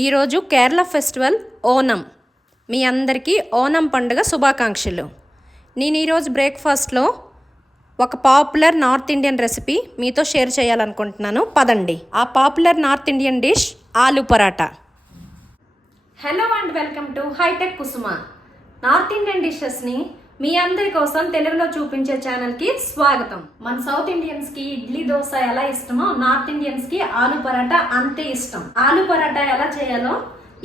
ఈరోజు కేరళ ఫెస్టివల్ ఓనం. మీ అందరికీ ఓనం పండుగ శుభాకాంక్షలు. నేను ఈరోజు బ్రేక్ఫాస్ట్లో ఒక పాపులర్ నార్త్ ఇండియన్ రెసిపీ మీతో షేర్ చేయాలనుకుంటున్నాను. పదండి. ఆ popular north Indian dish aloo paratha. Hello and welcome to hitech Kusuma. North Indian డిషెస్ని మీ అందరి కోసం తెలుగులో చూపించే ఛానల్కి స్వాగతం. మన సౌత్ ఇండియన్స్కి ఇడ్లీ దోశ ఎలా ఇష్టమో నార్త్ ఇండియన్స్కి ఆలూ పరాటా అంతే ఇష్టం. ఆలూ పరాటా ఎలా చేయాలో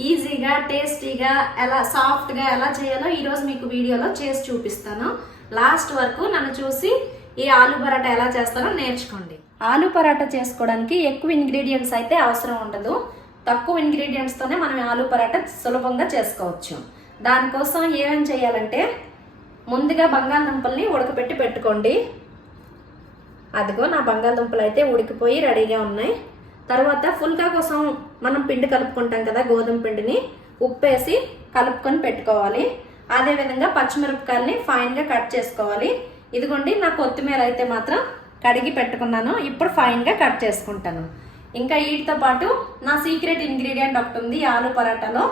ఈజీగా టేస్టీగా ఎలా సాఫ్ట్గా ఎలా చేయాలో ఈరోజు మీకు వీడియోలో చేసి చూపిస్తాను. లాస్ట్ వరకు నన్ను చూసి ఈ ఆలూ పరాటా ఎలా చేస్తారో నేర్చుకోండి. ఆలూ పరాటా చేసుకోవడానికి ఎక్కువ ఇంగ్రీడియంట్స్ అయితే అవసరం ఉండదు. తక్కువ ఇంగ్రీడియంట్స్తోనే మనం ఆలూ పరాటా సులభంగా చేసుకోవచ్చు. దానికోసం ఏమేం చేయాలంటే ముందుగా బంగాళదుంపల్ని ఉడకబెట్టి పెట్టుకోండి. అదిగో నా బంగాళదుంపలు అయితే ఉడికిపోయి రెడీగా ఉన్నాయి. తర్వాత ఫుల్కా కోసం మనం పిండి కలుపుకుంటాం కదా, గోధుమ పిండిని ఉప్పేసి కలుపుకొని పెట్టుకోవాలి. అదేవిధంగా పచ్చిమిరపకాయలని ఫైన్గా కట్ చేసుకోవాలి. ఇదిగోండి నా కొత్తిమీర అయితే మాత్రం కడిగి పెట్టుకున్నాను. ఇప్పుడు ఫైన్గా కట్ చేసుకుంటాను. ఇంకా వీటితో పాటు నా సీక్రెట్ ఇంగ్రీడియంట్ ఒకటి ఉంది ఆలూ పరాటాలో.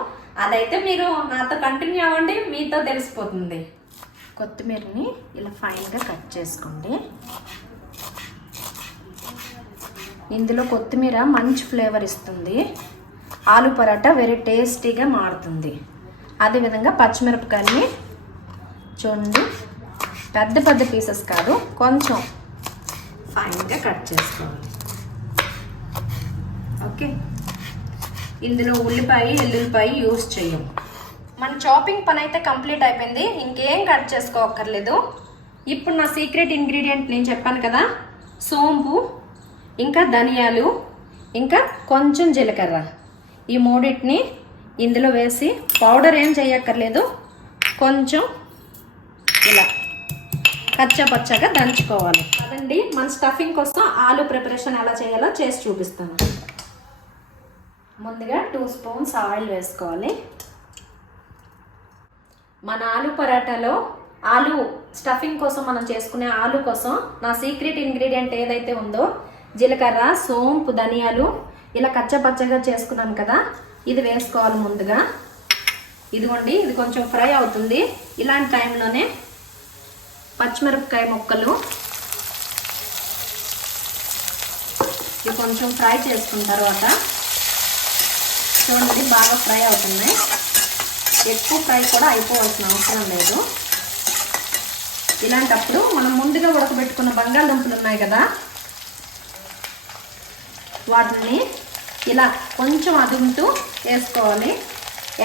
అదైతే మీరు నాతో కంటిన్యూ అవ్వండి, మీతో తెలిసిపోతుంది. కొత్తిమీరని ఇలా ఫైన్గా కట్ చేసుకోండి. ఇందులో కొత్తిమీర మంచి ఫ్లేవర్ ఇస్తుంది. ఆలూ పరాటా వెరీ టేస్టీగా మారుతుంది. అదేవిధంగా పచ్చిమిరపకాయని చూడండి, పెద్ద పెద్ద పీసెస్ కాదు, కొంచెం ఫైన్గా కట్ చేసుకోవాలి. ఓకే, ఇందులో ఉల్లిపాయ ఎల్లుల్లిపాయ యూస్ చేయం. మన చాపింగ్ పని అయితే కంప్లీట్ అయిపోయింది. ఇంకేం కట్ చేసుకోక్కర్లేదు. ఇప్పుడు నా సీక్రెట్ ఇంగ్రీడియంట్ నేను చెప్పాను కదా, సోంపు, ఇంకా ధనియాలు, ఇంకా కొంచెం జీలకర్ర, ఈ మూడింటిని ఇందులో వేసి పౌడర్ ఏం చేయక్కర్లేదు, కొంచెం ఇలా కచ్చాపచ్చాగా దంచుకోవాలి. అదండి మన స్టఫింగ్ కోసం ఆలూ ప్రిపరేషన్ ఎలా చేయాలో చేసి చూపిస్తాను. ముందుగా 2 స్పూన్స్ ఆయిల్ వేసుకోవాలి. మన ఆలూ పరాటాలో ఆలూ స్టఫింగ్ కోసం మనం చేసుకునే ఆలూ కోసం నా సీక్రెట్ ఇంగ్రీడియంట్ ఏదైతే ఉందో జీలకర్ర, సోంపు, ధనియాలు ఇలా కచ్చపచ్చగా చేసుకున్నాను కదా, ఇది వేసుకోవాలి ముందుగా. ఇదిగోండి, ఇది కొంచెం ఫ్రై అవుతుంది. ఇలాంటి టైంలోనే పచ్చిమిరపకాయ ముక్కలు ఇవి కొంచెం ఫ్రై చేసుకున్న తర్వాత చూడండి బాగా ఫ్రై అవుతున్నాయి. ఎక్కువ ఫ్రై కూడా అయిపోవాల్సిన అవసరం లేదు. ఇలాంటప్పుడు మనం ముందుగా ఉడకబెట్టుకున్న బంగాళదుంపలు ఉన్నాయి కదా, వాటిని ఇలా కొంచెం అదుముతూ వేసుకోవాలి.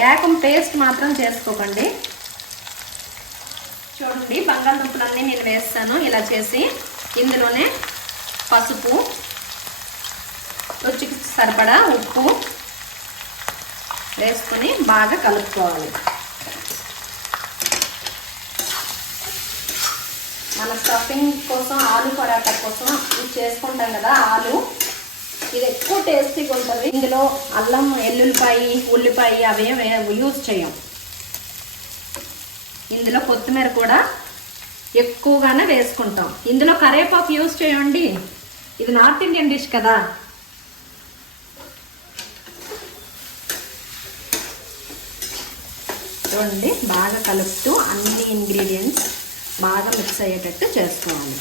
ఏకం పేస్ట్ మాత్రం చేసుకోకండి. చూడండి బంగాళదుంపలన్నీ నేను వేస్తాను. ఇలా చేసి ఇందులోనే పసుపు, రుచికి సరిపడా ఉప్పు వేసుకొని బాగా కలుపుకోవాలి. మన స్టఫింగ్ కోసం ఆలూ పరాటా కోసం ఇది చేసుకుంటాం కదా ఆలూ, ఇది ఎక్కువ టేస్టీగా ఉంటుంది. ఇందులో అల్లం, ఎల్లుల్లిపాయ, ఉల్లిపాయ అవేం యూజ్ చేయం. ఇందులో కొత్తిమీర కూడా ఎక్కువగానే వేసుకుంటాం. ఇందులో కరివేపాకు యూజ్ చేయండి. ఇది నార్త్ ఇండియన్ డిష్ కదా. చూడండి బాగా కలుపుతూ అన్ని ఇంగ్రీడియంట్స్ బాగా మిక్స్ అయ్యేటట్టు చేసుకోవాలి.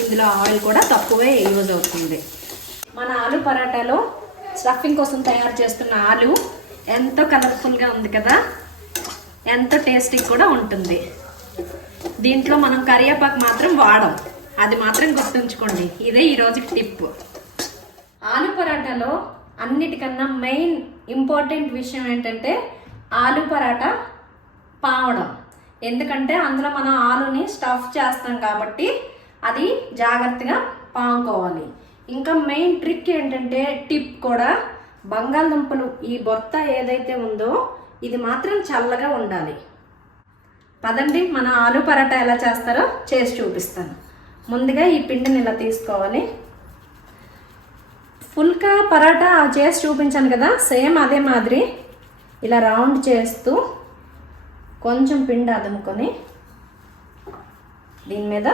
ఇందులో ఆయిల్ కూడా తక్కువే యూజ్ అవుతుంది. మన ఆలూ పరాటాలో స్టఫింగ్ కోసం తయారు చేస్తున్న ఆలూ ఎంతో కలర్ఫుల్గా ఉంది కదా, ఎంతో టేస్టీ కూడా ఉంటుంది. దీంట్లో మనం కరివేపాకు మాత్రం వాడం, అది మాత్రం గుర్తుంచుకోండి. ఇదే ఈరోజు టిప్. ఆలూ పరాటాలో అన్నిటికన్నా మెయిన్ ఇంపార్టెంట్ విషయం ఏంటంటే ఆలూ పరాటా పావడం. ఎందుకంటే అందులో మనం ఆలూని స్టఫ్ చేస్తాం కాబట్టి అది జాగ్రత్తగా పాముకోవాలి. ఇంకా మెయిన్ ట్రిక్ ఏంటంటే టిప్ కూడా, బంగాళదుంపలు ఈ బొత్త ఏదైతే ఉందో ఇది మాత్రం చల్లగా ఉండాలి. పదండి మన ఆలూ పరాటా ఎలా చేస్తారో చేసి చూపిస్తాను. ముందుగా ఈ పిండిని ఇలా తీసుకోవాలి. ఫుల్కా పరాటా చేసి చూపించాను కదా, సేమ్ అదే మాదిరి ఇలా రౌండ్ చేస్తూ కొంచెం పిండి అదుముకొని దీని మీద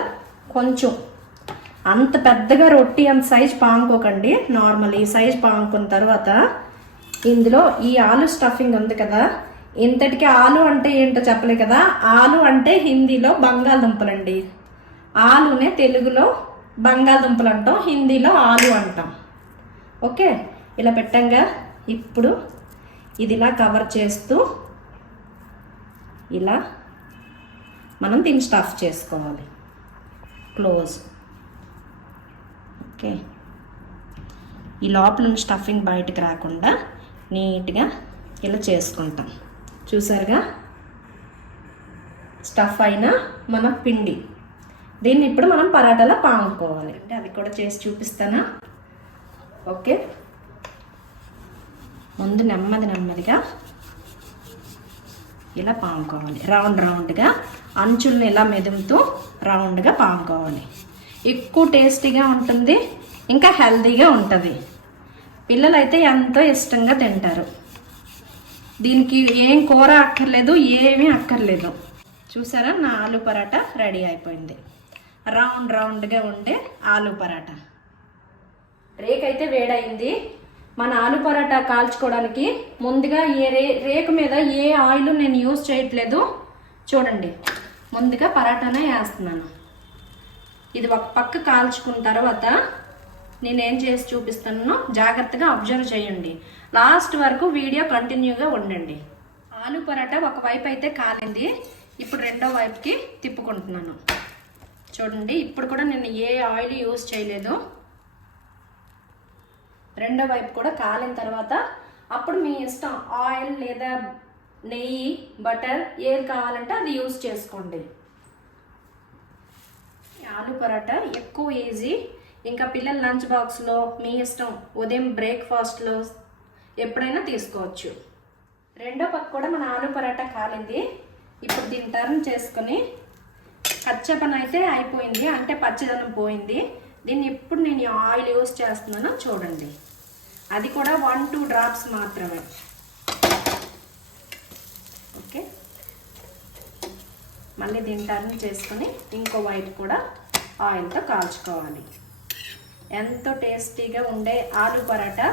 కొంచెం, అంత పెద్దగా రొట్టి అంత సైజ్ పాముకోకండి, నార్మల్ ఈ సైజ్ పాముకున్న తర్వాత ఇందులో ఈ ఆలు స్టఫింగ్ ఉంది కదా, ఇంతటికి ఆలు అంటే ఏంటో చెప్పలే కదా. ఆలు అంటే హిందీలో బంగాళదుంపలండి. ఆలునే తెలుగులో బంగాళదుంపలు అంటాం, హిందీలో ఆలు అంటాం. ఓకే, ఇలా పెట్టంగా ఇప్పుడు ఇది ఇలా కవర్ చేస్తూ ఇలా మనం దీన్ని స్టఫ్ చేసుకోవాలి. క్లోజ్. ఓకే, ఈ లోపల స్టఫింగ్ బయటకు రాకుండా నీట్గా ఇలా చేసుకుంటాం. చూసారుగా, స్టఫ్ అయిన మన పిండి. దీన్ని ఇప్పుడు మనం పరాటాలో పాముకోవాలి. అంటే అది కూడా చేసి చూపిస్తానా. ఓకే, ముందు నెమ్మదిగా ఇలా పాముకోవాలి. రౌండ్గా అంచులను ఇలా మెదుముతూ రౌండ్గా పాముకోవాలి. ఎక్కువ టేస్టీగా ఉంటుంది, ఇంకా హెల్తీగా ఉంటుంది. పిల్లలైతే ఎంతో ఇష్టంగా తింటారు. దీనికి ఏం కూర అక్కర్లేదు, ఏమీ అక్కర్లేదు. చూసారా, నా ఆలు పరాటా రెడీ అయిపోయింది. రౌండ్గా ఉండే ఆలు పరాటా. రేకైతే వేడైంది. మన ఆలు పరాటా కాల్చుకోవడానికి ముందుగా రేకు మీద ఏ ఆయిల్ నేను యూజ్ చేయట్లేదు. చూడండి, ముందుగా పరాటానే వేస్తున్నాను. ఇది ఒక పక్క కాల్చుకున్న తర్వాత నేనేం చేసి చూపిస్తానో జాగ్రత్తగా అబ్జర్వ్ చేయండి. లాస్ట్ వరకు వీడియో కంటిన్యూగా ఉండండి. ఆలు పరాటా ఒకవైపు అయితే కాలింది, ఇప్పుడు రెండో వైపుకి తిప్పుకుంటున్నాను. చూడండి, ఇప్పుడు కూడా నేను ఏ ఆయిల్ యూజ్ చేయలేదు. రెండో వైపు కూడా కాలిన తర్వాత అప్పుడు మీ ఇష్టం, ఆయిల్ లేదా నెయ్యి, బటర్ ఏది కావాలంటే అది యూజ్ చేసుకోండి. ఆలు పరాటా ఎక్కువ ఈజీ. ఇంకా పిల్లల లంచ్ బాక్స్లో మీ ఇష్టం, ఉదయం బ్రేక్ఫాస్ట్లో ఎప్పుడైనా తీసుకోవచ్చు. రెండో పక్క కూడా మన ఆలు పరాటా కాలింది. ఇప్పుడు దీన్ని టర్న్ చేసుకొని, కచ్చపన అయితే అయిపోయింది, అంటే పచ్చదనం పోయింది. దీన్ని ఇప్పుడు నేను ఆయిల్ యూజ్ చేస్తున్నాను చూడండి. అది కూడా 1-2 డ్రాప్స్ మాత్రమే. ఓకే, మళ్ళీ దీన్ని టర్న్ చేసుకొని ఇంకో వైపు కూడా ఆయిల్తో కాల్చుకోవాలి. ఎంతో టేస్టీగా ఉండే ఆలు పరాటా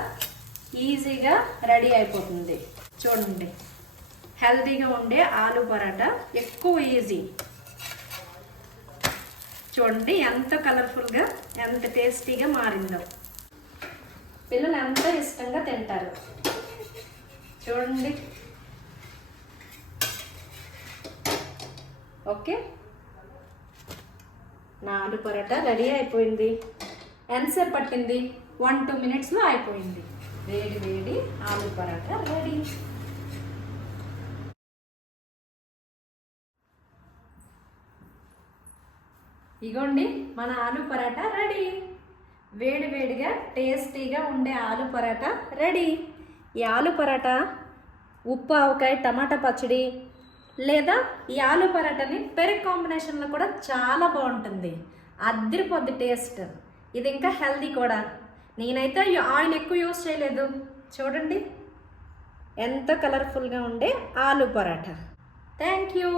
ఈజీగా రెడీ అయిపోతుంది. చూడండి, హెల్తీగా ఉండే ఆలు పరాటా ఎక్కువ ఈజీ. చూడండి ఎంత కలర్ఫుల్గా, ఎంత టేస్టీగా మారిందో. పిల్లలు ఎంతో ఇష్టంగా తింటారు. చూడండి. ఓకే, నా ఆలు పరాటా రెడీ అయిపోయింది. ఎంతసేపు పట్టింది? 1-2 మినిట్స్లో అయిపోయింది. వేడి ఆలు పరాటా రెడీ. ఇగోండి, మన ఆలు పరాటా రెడీ. వేడిగా టేస్టీగా ఉండే ఆలు పరాటా రెడీ. ఈ ఆలు పరాటా ఉప్పు ఆవకాయ టమాటా పచ్చడి లేదా ఈ ఆలు పరాటాని పెరుగు కాంబినేషన్లో కూడా చాలా బాగుంటుంది. అదిరిపోద్ది టేస్ట్. ఇది ఇంకా హెల్దీ కూడా. నేనైతే ఆయిల్ ఎక్కువ యూజ్ చేయలేదు. చూడండి ఎంత కలర్ఫుల్గా ఉండే ఆలు పరాటా. Thank you.